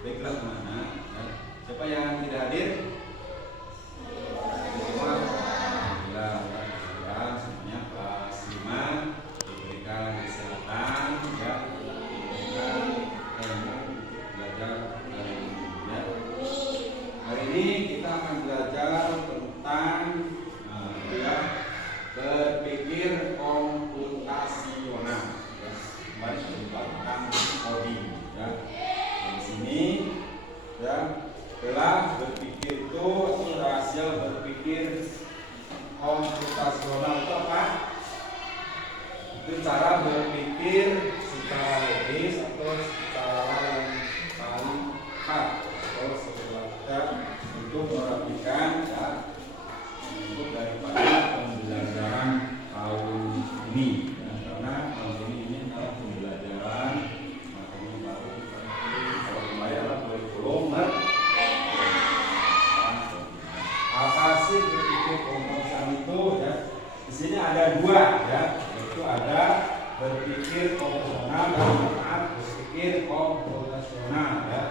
Baiklah mana? Ya. Siapa yang tidak hadir? Semua. Alhamdulillah ya, semuanya kelas 5 diberikan kesehatan ya, diberikan ilmu belajar hari ini ya. Hari ini kita akan belajar tentang ya, berpikir komputasional ya. Kembali tentang coding ya. Di sini ya, telah berpikir itu rahasia berpikir komputasional itu apa? Itu cara berpikir secara logis atau secara yang paling tepat atau sesuatu untuk merapikan ya, untuk daripada pembelajaran tahun ini ya, karena tahun ini adalah pembelajaran materi baru kalau kemarin adalah kurikulum apa sih berpikir komputasional itu ya. Di sini ada dua ya, yaitu ada berpikir komputasional dan manfaat berpikir komputasional ya.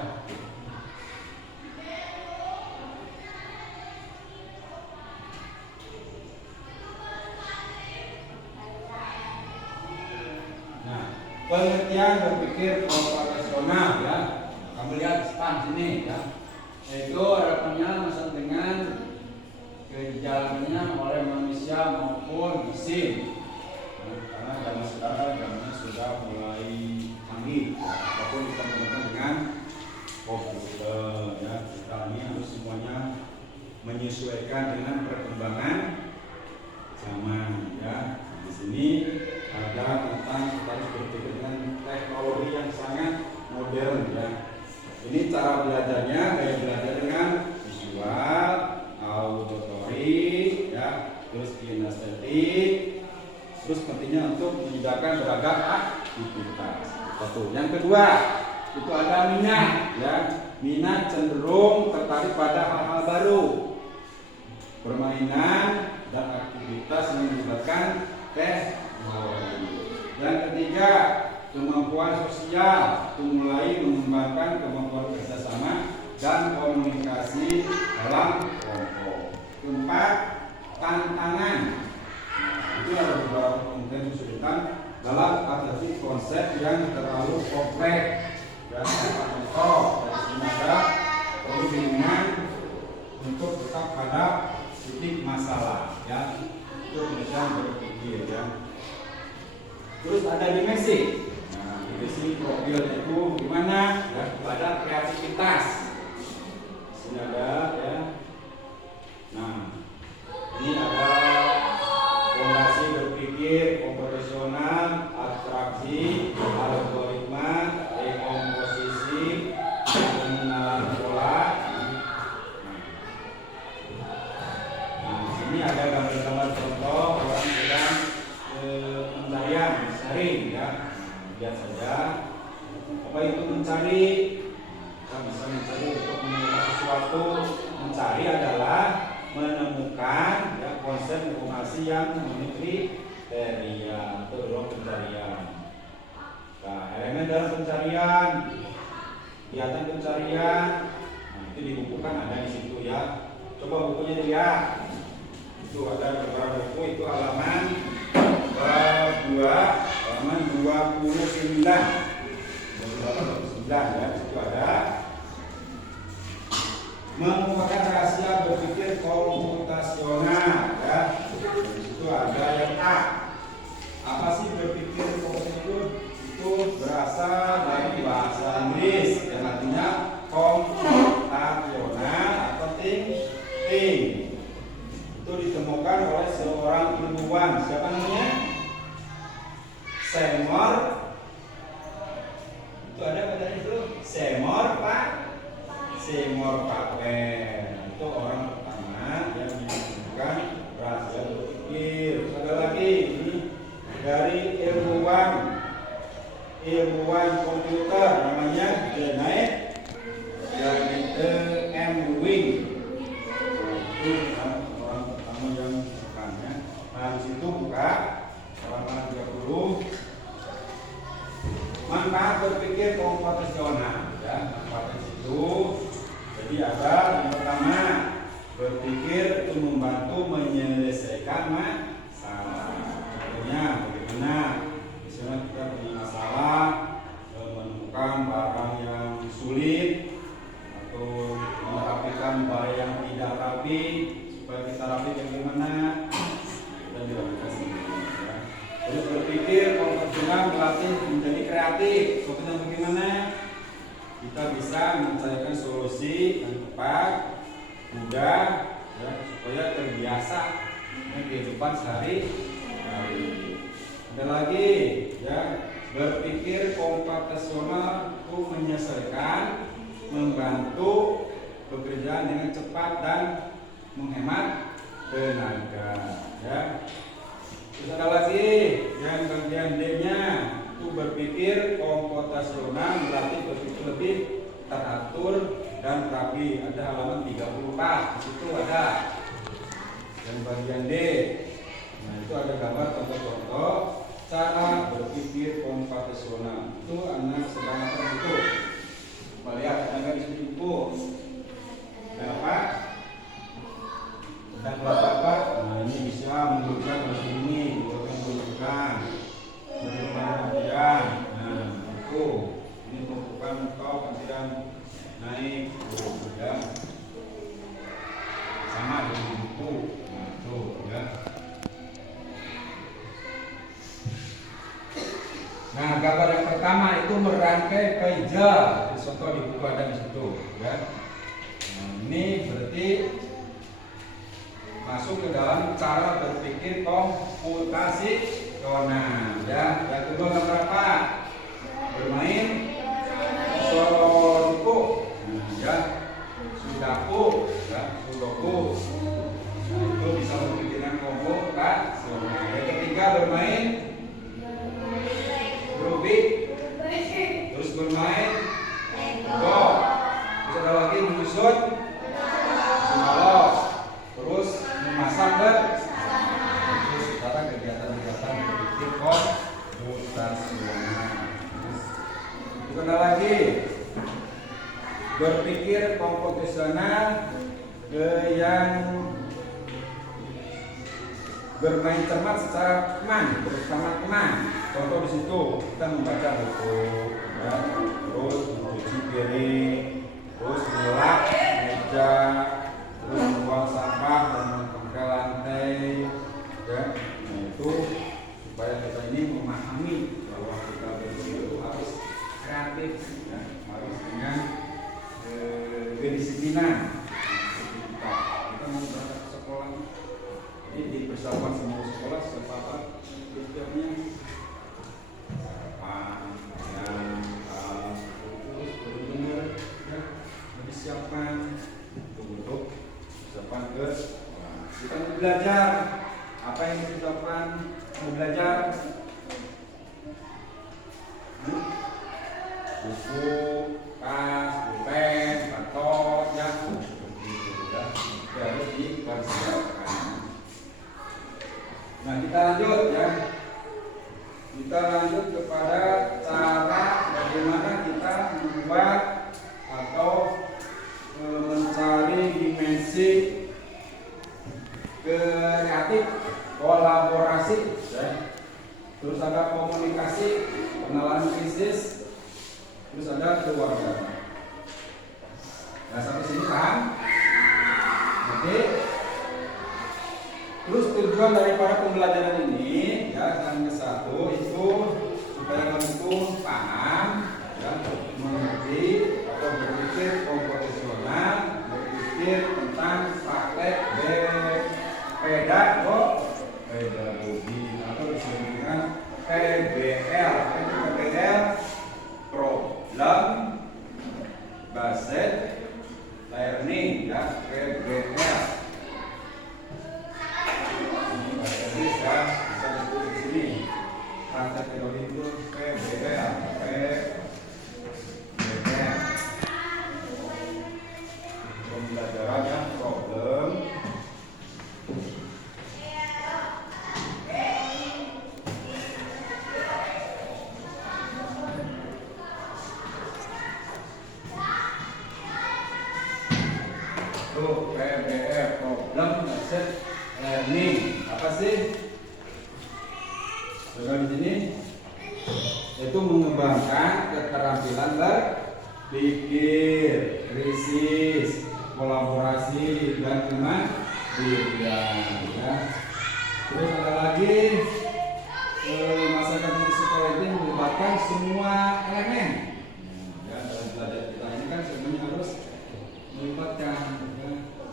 Nah, pengertian berpikir komputasional ya, kamu lihat span sini ya, yaitu harapannya masuk dengan kejalannya oleh manusia maupun mesin. Karena zaman sekarang zamannya sudah mulai canggih, apapun kita menggunakan dengan komputer ya. Kita ini harus semuanya menyesuaikan dengan perkembangan zaman ya. Di sini ada tentang kita harus berpikir dengan teknologi yang sangat modern ya. Ini cara belajarnya, gaya belajar dengan visual, auditory ya, terus kinestetik, terus pentingnya untuk menyediakan beragam aktivitas. Satu. Yang kedua, itu ada minat ya. Minat cenderung tertarik pada hal-hal baru, permainan dan aktivitas yang melibatkan teknologi. Yang ketiga, kemampuan sosial untuk mulai mengembangkan kemampuan kerjasama dan komunikasi dalam kelompok. Keempat, tantangan. Itu ada beberapa kemungkinan kesulitan dalam adaptasi konsep yang terlalu kompleks dan contoh dari sini ada perlu bimbingan untuk tetap pada titik masalah ya, itu bisa berpikir ya. Terus ada dimensi. Nah, dimensi profil itu gimana ya, pada kreativitas. Sini ada ya. Nah, ini ada fondasi berpikir komputasional, abstraksi, algoritma, dekomposisi, pengenalan pola. Nah, di sini ada gambar-gambar contoh orang sedang pencarian, sharing ya. Lihat saja. Apa itu mencari? Kita bisa mencari untuk menemukan sesuatu. Mencari adalah menemukan ya, konsep informasi yang memenuhi kriteria atau dalam pencarian. Nah, elemen dalam pencarian, kegiatan pencarian, nah, itu dibukukan ada di situ ya. Coba bukunya dilihat. Itu ada beberapa buku, itu halaman 2, halaman 29 ya. Itu ada merupakan rahasia berpikir komputasional ya. Di situ ada yang A. Apa sih berpikir komputasional? Itu berasal dari bahasa Inggris yang artinya komputasional atau thinking. Itu ditemukan oleh seorang ilmuwan. Siapa namanya? Seymour. Itu ada pada itu Seymour Papert. Itu orang pertama yang menemukan rahasia berpikir. Ada lagi ini dari ilmuwan komputer namanya Janet M. Wing. Itu orang pertama yang menemukannya. Nah, di situ buka halaman 30. Manfaat berpikir komputasional ya, manfaat itu ada yang pertama, berpikir itu membantu menyelesaikan masalah. Contohnya bagaimana? Misalnya kita punya masalah, menemukan barang yang sulit atau merapikan barang yang tidak rapi, supaya kita rapi bagaimana? Kita dilakukan sendiri. Ya. Terus berpikir konvensional melatih menjadi kreatif. Contohnya bagaimana? Kita bisa mencarikan solusi yang tepat, mudah, ya, supaya terbiasa dengan kehidupan sehari-hari. Ada lagi, ya, berpikir komputasional untuk menyelesaikan, membantu pekerjaan dengan cepat dan menghemat tenaga. Ya. Terus ada lagi yang bagian D-nya, itu berpikir komputasional berarti berpikir lebih teratur dan rapi. Ada halaman 34, di situ ada yang bagian D. Nah, itu ada gambar contoh-contoh cara berpikir komputasional. Itu anak sedang apa itu? Coba lihat, ada di sini itu. Ada apa? Dan apa? Nah, ini bisa menunjukkan ke sini, menunjukkan kemudian. Nah, itu ini menunjukkan kau kemudian naik, ya. Sama dengan buku. Nah, itu, ya. Nah, gambar yang pertama itu merangkai peja. Contoh di buku ada di situ, ya. Nah, ini berarti masuk ke dalam cara berpikir komputasional, ya. Yang kedua gambar apa? Bermain sudoku, ya. Sudoku, ya. Sudoku. Nah, itu bisa berpikir komputasional. Yang ketiga bermain Rubik, terus bermain Go, terus ada lagi menyusun Semalos, terus memasak terus sekarang kegiatan-kegiatan berpikir komputasional. Terus ada lagi berpikir komputasional yang bermain cermat secara teman. Contoh di situ kita membaca buku, ya, terus mencuci piring, terus melap meja, terus membuang sampah dan membongkar lantai, ya. Nah, itu supaya kita ini memahami bahwa kita berpikir itu harus kreatif, ya, harus dengan kedisiplinan. Kita mau berangkat ke sekolah, jadi dipersiapkan semua sekolah sepakat setiapnya. Disiapkan untuk persiapan ke kita mau belajar. Apa yang disiapkan mau belajar? Buku, tas, pulpen, batok, ya, harus dipersiapkan. Nah, kita lanjut, ya. Kita lanjut kepada cara bagaimana kita membuat atau mencari dimensi kreatif, kolaborasi, ya. Terus ada komunikasi, pengenalan krisis, terus ada keluarga. Nah, sampai sini paham? Oke. Terus tujuan daripada pembelajaran ini, ya, yang ke-1 itu supaya kamu itu paham, ya, mengerti atau berpikir komputasional, berpikir tentang praktek pedagogi atau disebutkan PBL. Itu PBL, problem based learning, ya, PBL. Bisa disebut di sini praktek teori itu PBL. Pembelajaran yang problem Tuh, PBL, problem based learning. Apa sih? Coba di sini itu mengembangkan keterampilan berpikir, krisis, kolaborasi dan kemandirian. Ya. Terus ada lagi masyarakat di sekolah ini melibatkan semua elemen. Ya, dalam belajar kita ini kan sebenarnya harus melibatkan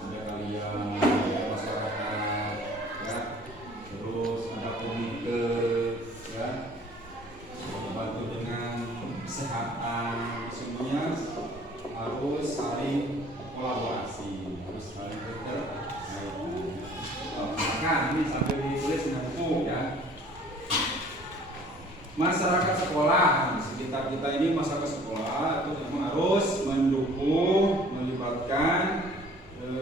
ada kalian, ada masyarakat, ya. Terus ada komite, ya. Membantu dengan kesehatan, semuanya harus saling kolaborasi, harus saling berkaitan. Nah, ini sambil ditulis dengan buku, ya. Masyarakat sekolah, sekitar kita ini masyarakat sekolah itu memang harus mendukung, melibatkan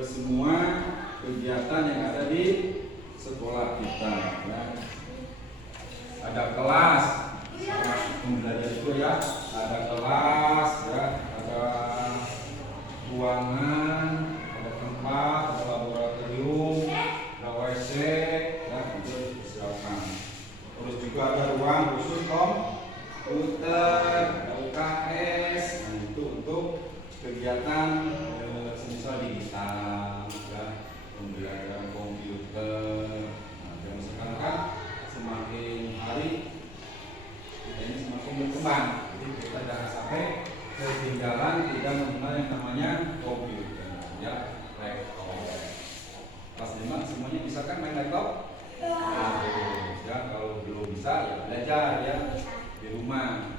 semua kegiatan yang ada di sekolah kita. Ya. Ada kelas, belajar itu ya, ada kelas, ya, ada ruangan, ada tempat, ada laboratorium, ada WC, ya, untuk disiapkan. Terus juga ada ruang khusus komputer, ada UKS, nah itu untuk kegiatan semisal digital, ya, pembelajaran komputer. Nah, dan sekarang kan semakin hari kita ini semakin berkembang, jadi kita jangan sampai ketinggalan tidak mengenal yang namanya komputer, ya, laptop. Kelas 5 semuanya bisa kan main laptop? Ya, kalau belum bisa ya belajar ya di rumah.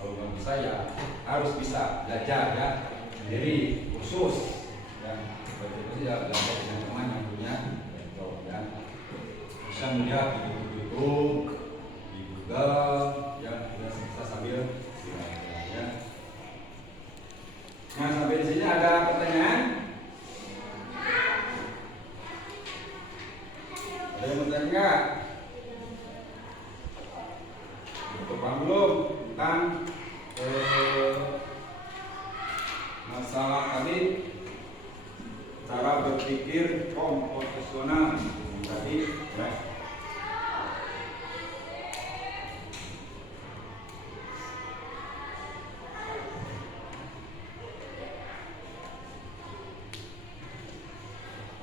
Kalau belum bisa ya harus bisa belajar ya sendiri khusus. Ya, seperti ya belajar dengan teman yang punya laptop ya. Bisa melihat di YouTube, di Google ya, bisa sambil belajar ya. Nah, sampai di sini ada pertanyaan? Ada yang bertanya enggak? Paham belum tentang masalah tadi cara berpikir komposisional tadi ya.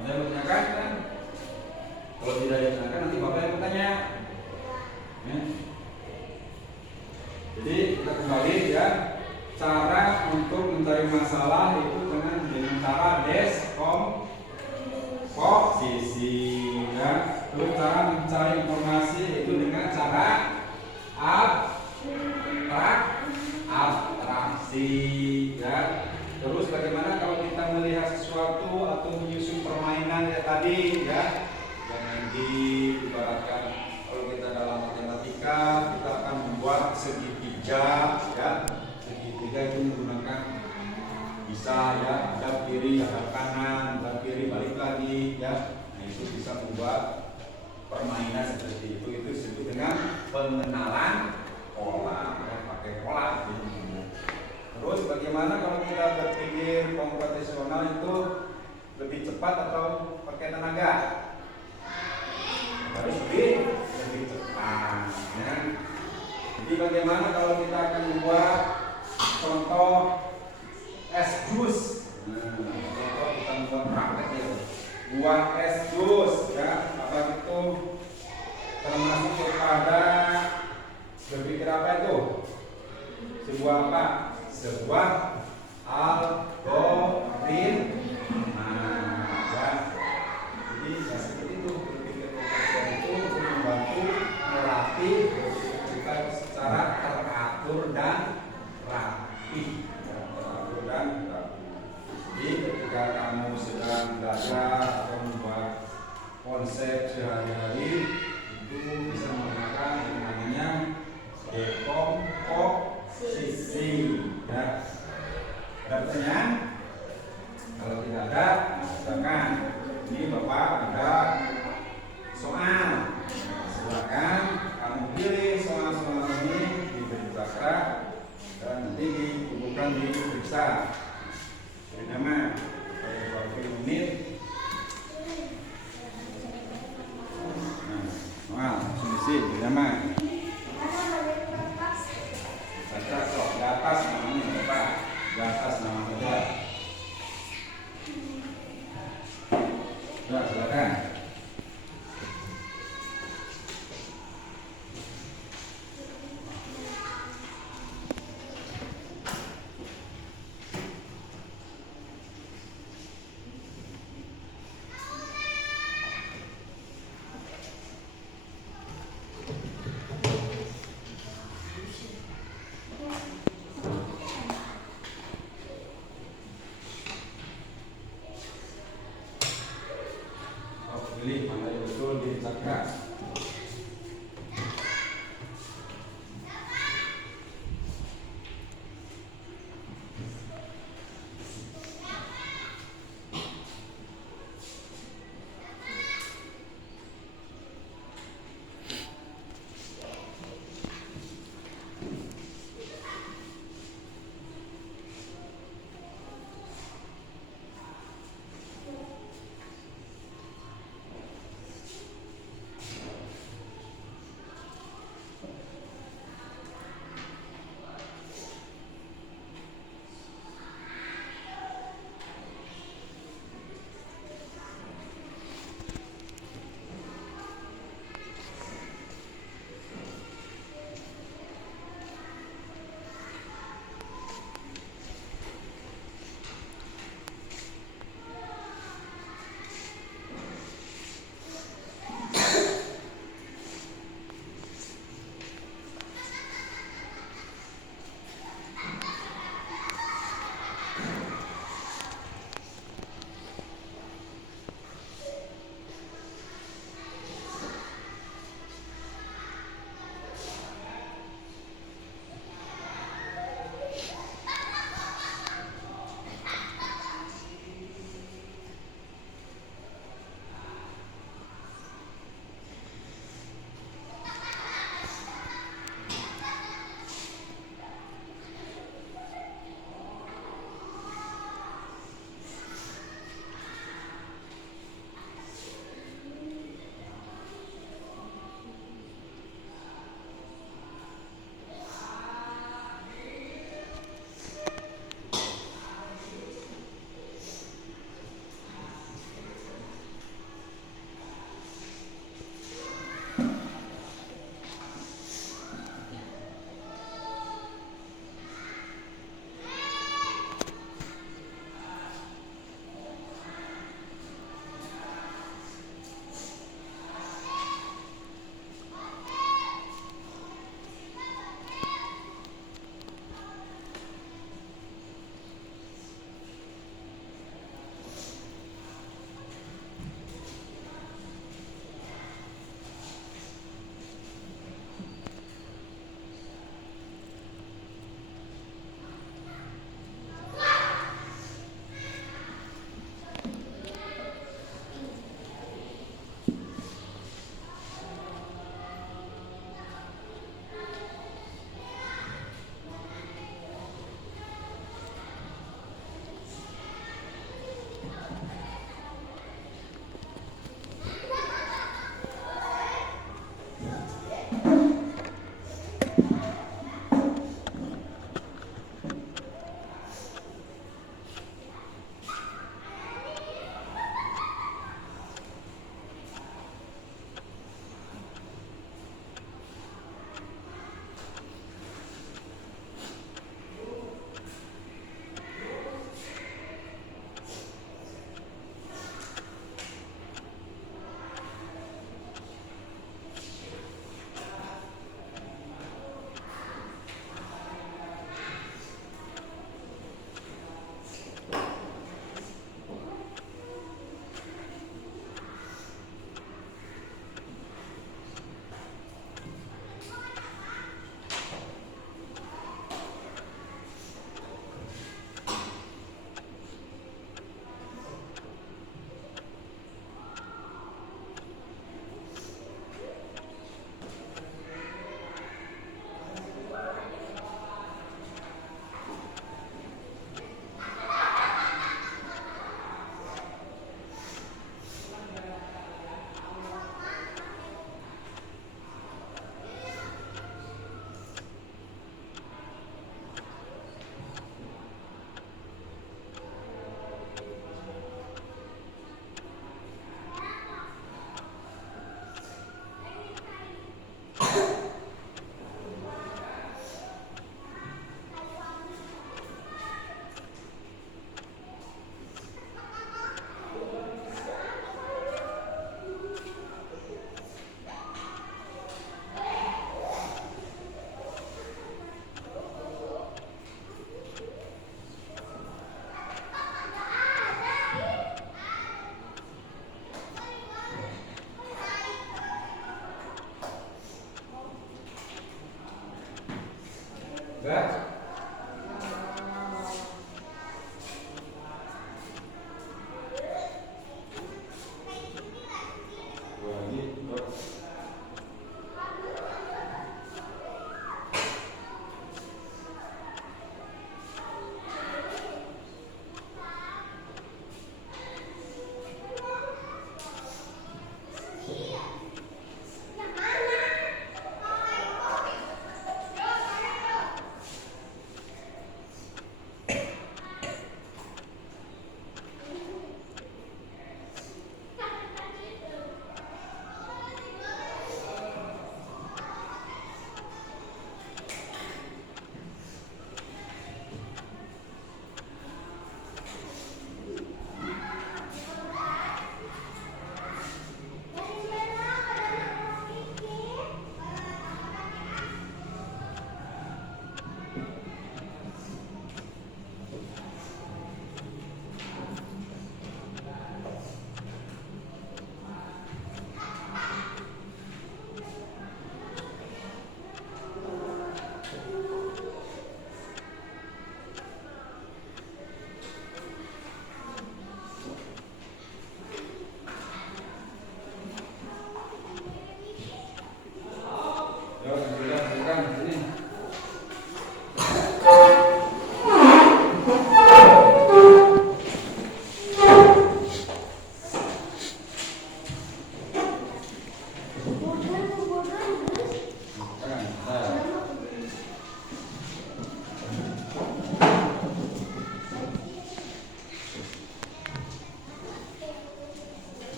Ada yang bertanyakan kan? Kalau tidak ada yang bertanyakan nanti Bapak yang bertanya ya. Jadi kita kembali ya, cara untuk mencari masalah itu dengan cara deskomposisi ya. Terus cara mencari informasi itu dengan cara abstraksi ya. Terus bagaimana kalau kita melihat sesuatu atau menyusun permainan ya tadi ya, jangan diibaratkan kalau kita dalam matematika kita akan membuat segitiga ya, segitiga itu menggunakan bisa ya, hadap kiri, hadap kanan, hadap kiri balik lagi ya. Nah itu bisa membuat permainan seperti itu disebut dengan pengenalan pola ya, pakai pola gitu. Terus bagaimana kalau kita berpikir komputasional itu lebih cepat atau pakai tenaga? Harus lebih cepat ya. Jadi bagaimana kalau kita akan membuat contoh es jus? Nah, contoh kita membuat praktek ya, buat es jus ya, apa itu termasuk kepada berpikir apa itu? Sebuah apa? Sebuah algoritma ya. Jadi ya seperti itu, berpikir komputer itu untuk membantu melatih kita secara teratur dan rapi ya, teratur dan rapi. Jadi ketika kamu sedang belajar atau membuat konsep sehari-hari itu bisa menggunakan yang namanya dekomposisi ya. Ada pertanyaan? Kalau tidak ada, silakan. Ini Bapak ada soal. Silakan kamu pilih soal-soal ini diberi cakra dan nanti dikumpulkan di periksa. Beri nama.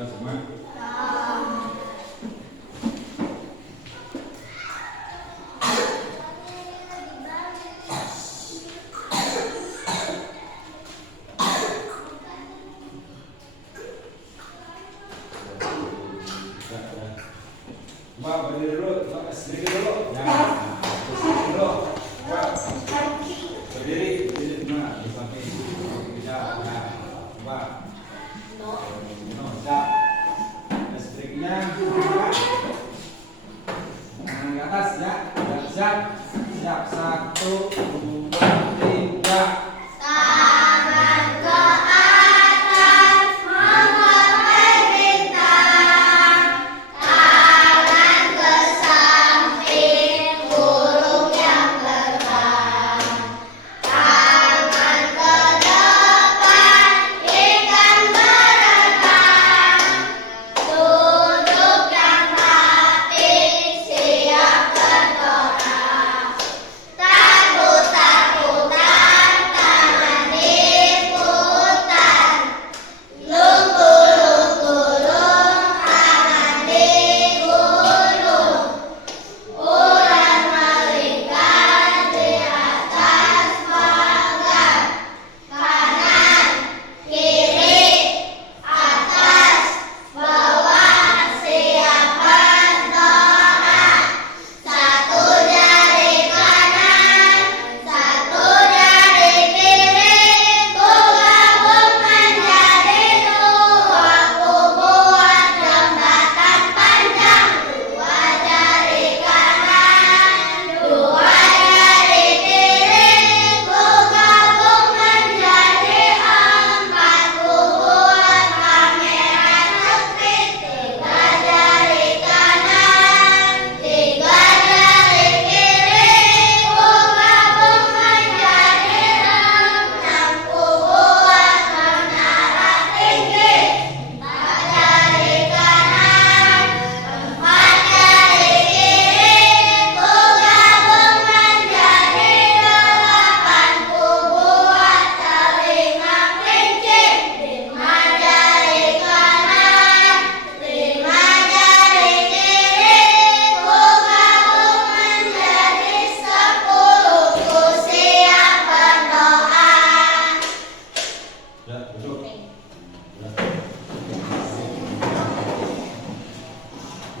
Sudah semua? Mbak berdiri dulu, sedikit dulu. Nah, sedikit dulu. Mbak berdiri semua di samping bisa. Nah, Mbak. Siap. Listriknya buka. Tangan ke atas ya. Siap. Siap. 1, 2, 3.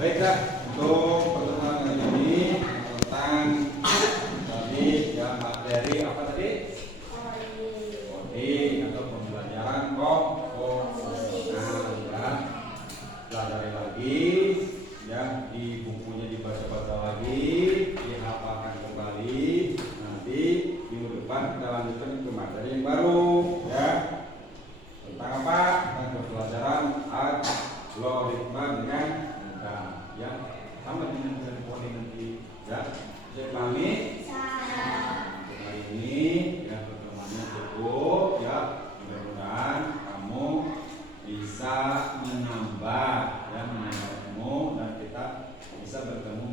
Baiklah, untuk pertemuan kali ini tentang tadi ya materi apa tadi? Coding atau pembelajaran komposisi. Nah, pelajari lagi ya, di bukunya dibaca-baca lagi, dihafalkan kembali. Nanti minggu depan kita lanjutkan ke materi yang baru ya. Tentang apa? Tentang pelajaran algoritma dengan ya, sama dengan misalnya coding nanti ya. Saya pahami? Untuk hari ini ya, pertemuannya cukup ya. Mudah-mudahan kamu bisa menambah ilmu dan kita bisa bertemu